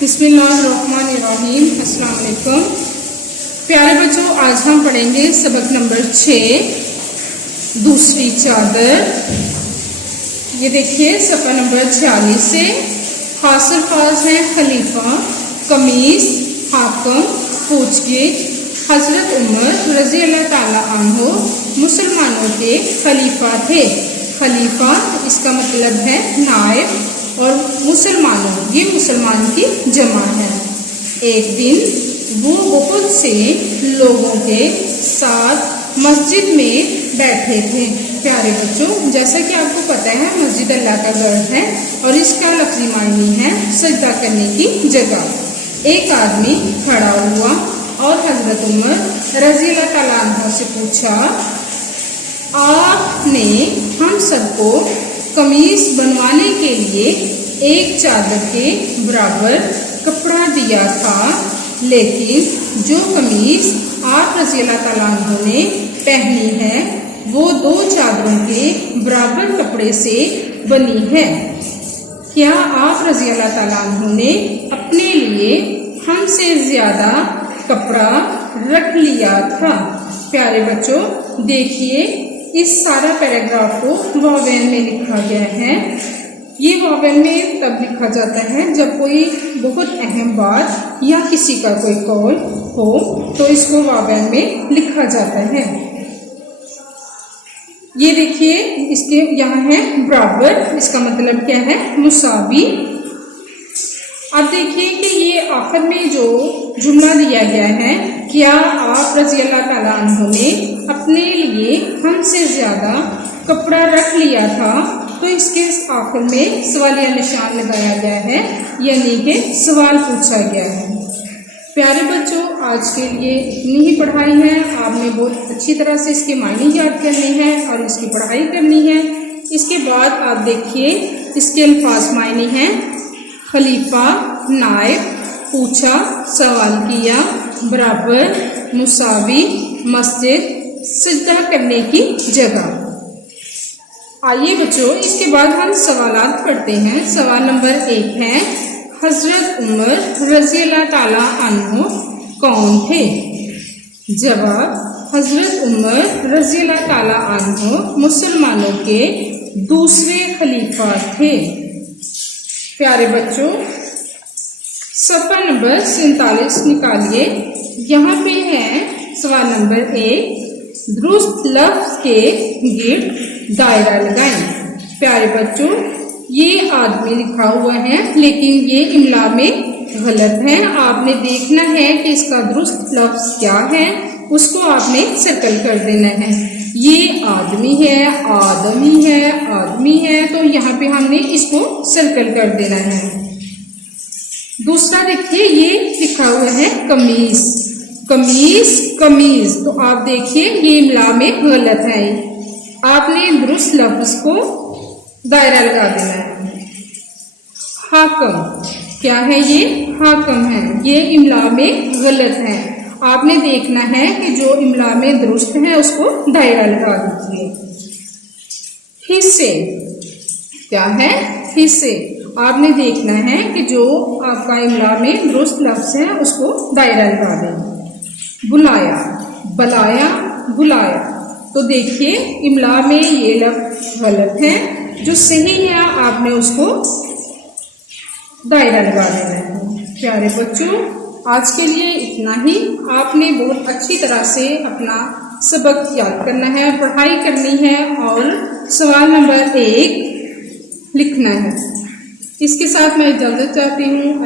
بسم اللہ الرحمن الرحیم۔ السلام علیکم پیارے بچوں، آج ہم پڑھیں گے سبق نمبر 6 دوسری چادر۔ یہ دیکھیے صفحہ نمبر 46 سے خاص الفاظ ہیں خلیفہ، قمیص، حاکم، پوچھ گچھ۔ حضرت عمر رضی اللہ تعالیٰ عنہ مسلمانوں کے خلیفہ تھے۔ خلیفہ اس کا مطلب ہے نائب، اور مسلمانوں یہ مسلمان کی جمع ہے۔ ایک دن وہ بہت سے لوگوں کے ساتھ مسجد میں بیٹھے تھے۔ پیارے بچوں، جیسا کہ آپ کو پتہ ہے مسجد اللہ کا گھر ہے اور اس کا لفظی معنی ہے سجدہ کرنے کی جگہ۔ ایک آدمی کھڑا ہوا اور حضرت عمر رضی اللہ تعالیٰ عنہ سے پوچھا، آپ نے ہم سب کو قمیص بنوانے کے لیے ایک چادر کے برابر کپڑا دیا تھا، لیکن جو قمیص آپ رضی اللہ تعالیٰ عنہ نے پہنی ہے وہ 2 چادروں کے برابر کپڑے سے بنی ہے۔ کیا آپ رضی اللہ تعالیٰ عنہ نے اپنے لیے ہم سے زیادہ کپڑا رکھ لیا تھا؟ پیارے بچوں، دیکھیے اس سارا پیراگراف کو واویل میں لکھا گیا ہے۔ یہ واویل میں تب لکھا جاتا ہے جب کوئی بہت اہم بات یا کسی کا کوئی قول ہو تو اس کو واویل میں لکھا جاتا ہے۔ یہ دیکھیے اس کے یہاں ہے برابر، اس کا مطلب کیا ہے؟ مساوی۔ اب دیکھیے کہ یہ آخر میں جو جملہ دیا گیا ہے، کیا آپ رضی اللہ تعالیٰ عنہ نے اپنے لیے ہم سے زیادہ کپڑا رکھ لیا تھا، تو اس کے آخر میں سوالیہ نشان لگایا گیا ہے، یعنی کہ سوال پوچھا گیا ہے۔ پیارے بچوں، آج کے لیے اتنی ہی پڑھائی ہے۔ آپ نے بہت اچھی طرح سے اس کے معنی یاد کرنے ہیں اور اس کی پڑھائی کرنی ہے۔ اس کے بعد آپ دیکھیے اس کے الفاظ معنی ہیں خلیفہ، نائب، پوچھا، سوال کیا، برابر، مساوی، مسجد، سجدہ کرنے کی جگہ۔ آئیے بچوں اس کے بعد ہم سوالات پڑھتے ہیں۔ سوال نمبر 1 ہے، حضرت عمر رضی اللہ تعالیٰ عنہ کون تھے؟ جواب، حضرت عمر رضی اللہ تعالیٰ عنہ مسلمانوں کے دوسرے خلیفہ تھے۔ پیارے بچوں، صفحہ نمبر 47 نکالیے۔ یہاں پہ ہے سوال نمبر 1، درست لفظ کے گرد دائرہ لگائیں۔ پیارے بچوں، یہ آدمی لکھا ہوا ہے لیکن یہ املا میں غلط ہے۔ آپ نے دیکھنا ہے کہ اس کا درست لفظ کیا ہے، اس کو آپ نے سرکل کر دینا ہے۔ یہ آدمی ہے، آدمی ہے، آدمی ہے، تو یہاں پہ ہم نے اس کو سرکل کر دینا ہے۔ دوسرا دیکھیے یہ لکھا ہوا ہے قمیص، قمیص، قمیض، تو آپ دیکھیے یہ املا میں غلط ہے۔ آپ نے درست لفظ کو دائرہ لگا دینا ہے۔ حاکم، کیا ہے؟ یہ حاکم ہے، یہ املا میں غلط ہے۔ آپ نے دیکھنا ہے کہ جو املا میں درست ہے اس کو دائرہ لگا دیجیے۔ حصے، کیا ہے؟ حصے، آپ نے دیکھنا ہے کہ جو آپ کا املا میں درست لفظ ہے اس کو دائرہ لگا دیں۔ بلایا، بلایا، بلایا، تو دیکھیے املا میں یہ لفظ غلط ہے، جو صحیح ہے آپ نے اس کو دائرہ لگا دینا ہے۔ پیارے بچوں، آج کے لیے اتنا ہی۔ آپ نے بہت اچھی طرح سے اپنا سبق یاد کرنا ہے، پڑھائی کرنی ہے اور سوال نمبر 1 لکھنا ہے۔ اس کے ساتھ میں اجازت چاہتی ہوں۔